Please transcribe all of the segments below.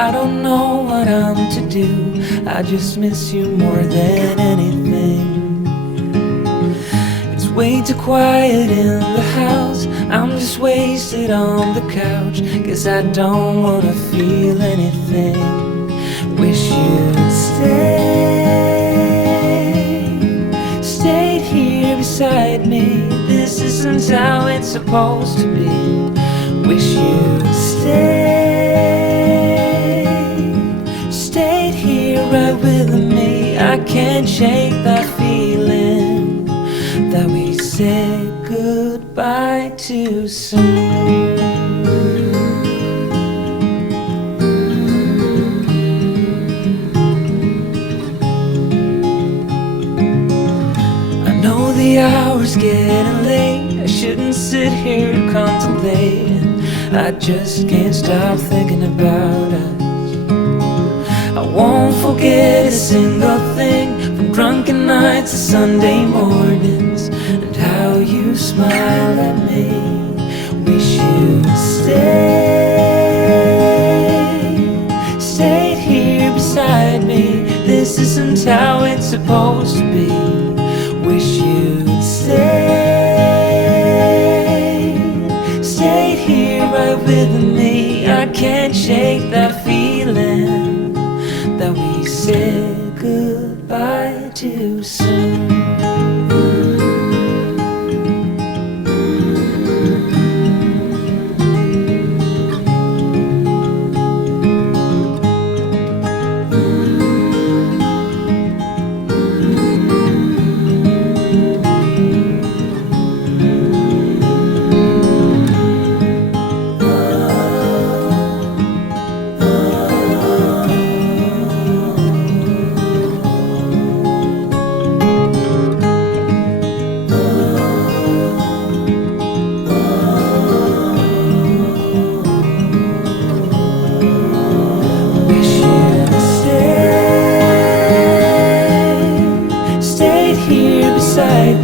I don't know what I'm to do. I just miss you more than anything. It's way too quiet in the house. I'm just wasted on the couch. Guess I don't wanna feel anything. Wish you'd stayed here beside me. This isn't how it's supposed to be. Wish you'd stayed here right with me. I can't shake that feeling that we said goodbye too soon. The hour's getting late. I shouldn't sit here contemplating. I just can't stop thinking about us. I won't forget a single thing, from drunken nights to Sunday mornings, and how you smile at me. Wish you'd stayed here beside me. This isn't how it's supposed to be. Wish you'd stayed here right with me. I can't shake that feeling that we said goodbye too soon.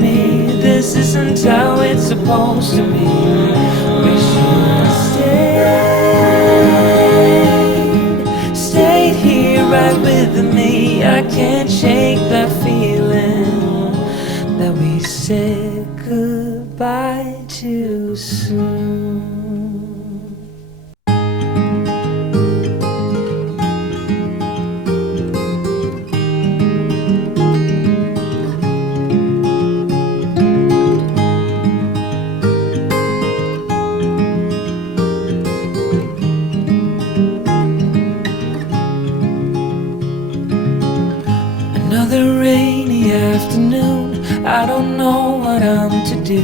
Me. This isn't how it's supposed to be. Wish you'd stayed here right with me. I can't shake that feeling that we said goodbye too soon. Another rainy afternoon. I don't know what I'm to do.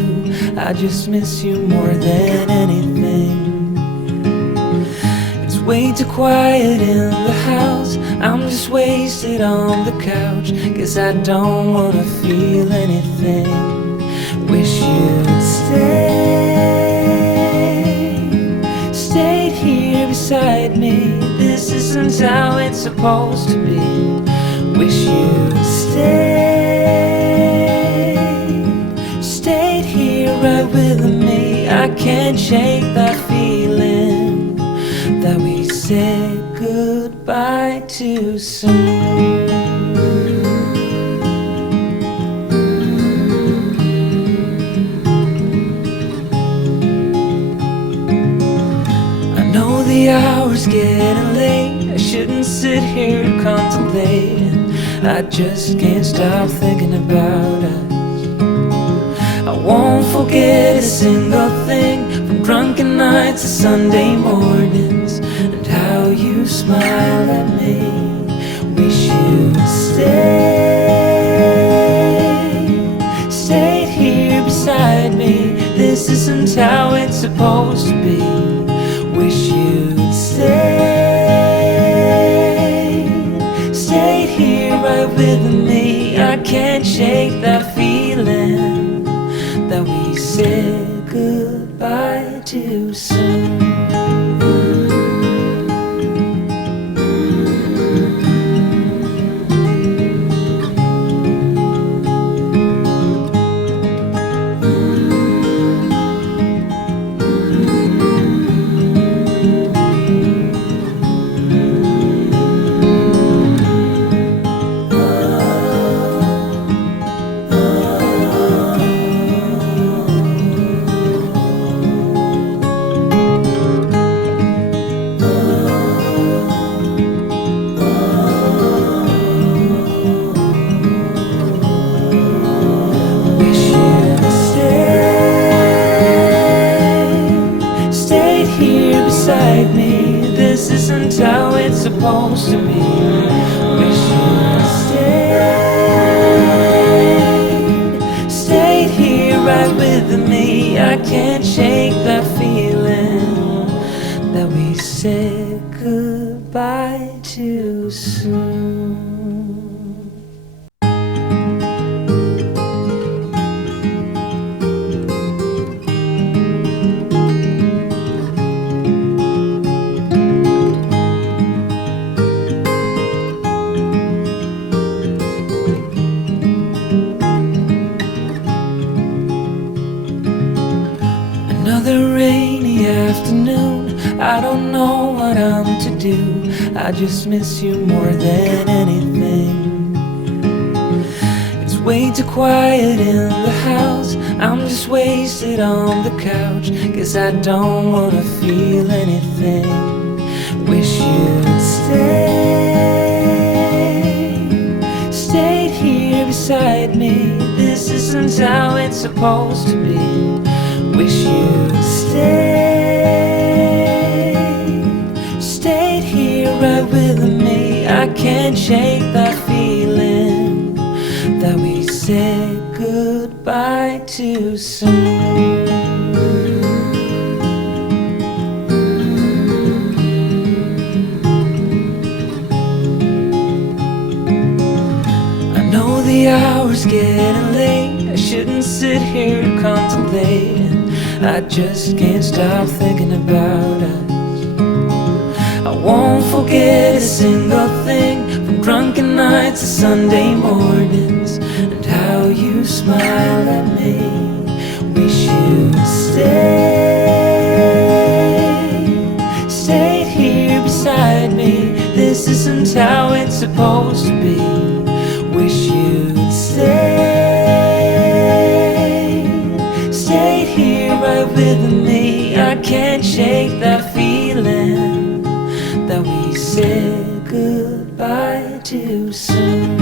I just miss you more than anything. It's way too quiet in the house. I'm just wasted on the couch. Guess I don't wanna feel anything. Wish you'd stayed here beside me. This isn't how it's supposed to be. Wish you'd stayed here right with me. I can't shake that feeling that we said goodbye too soon. I know the hour's getting late. I shouldn't sit here contemplating. I just can't stop thinking about us. I won't forget a single thing, from drunken nights to Sunday mornings, and how you smile at me. Wish you'd stayed here beside me. This isn't how it's supposed to be. Wish you'd stayed here right with me. I can't shake that feeling that we said goodbye too soon. supposed to be. Wish you'd stayed here right with me. I can't shake that feeling that we said goodbye too soon. Another rainy afternoon, I don't know what I'm to do. I just miss you more than anything. It's way too quiet in the house, I'm just wasted on the couch, 'cause I don't wanna feel anything. Wish you'd stayed here beside me. This isn't how it's supposed to be. Wish you'd stayed here right with me. I can't shake that feeling that we said goodbye too soon. I know the hour's getting late, I shouldn't sit here contemplating. I just can't stop thinking about us. I won't forget a single thing, from drunken nights to Sunday mornings, and how you smile at me. Wish you'd stayed here beside me. This isn't how it's supposed to be. Wish you'd stayed here right with me. I can't shake that feeling that we said goodbye too soon.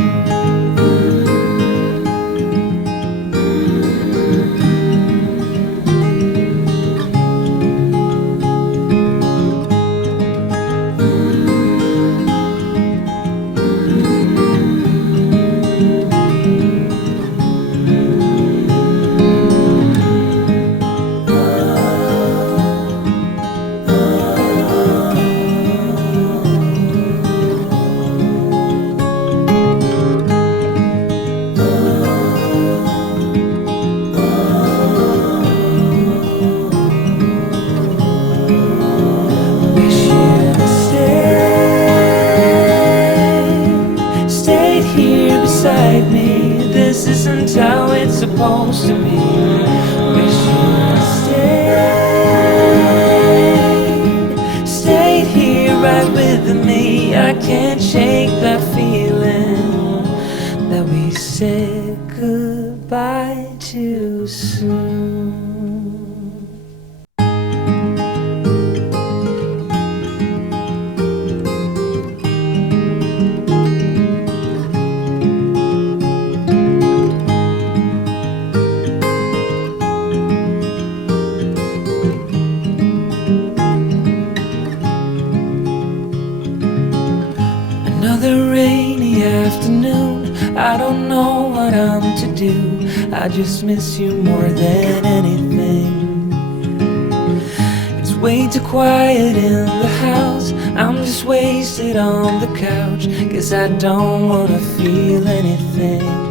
Me. This isn't how it's supposed to be. Wish you'd stayed here right with me. I can't shake that feeling that we said goodbye too soon. Another rainy afternoon, I don't know what I'm to do. I just miss you more than anything. It's way too quiet in the house, I'm just wasted on the couch, 'cause I don't wanna feel anything.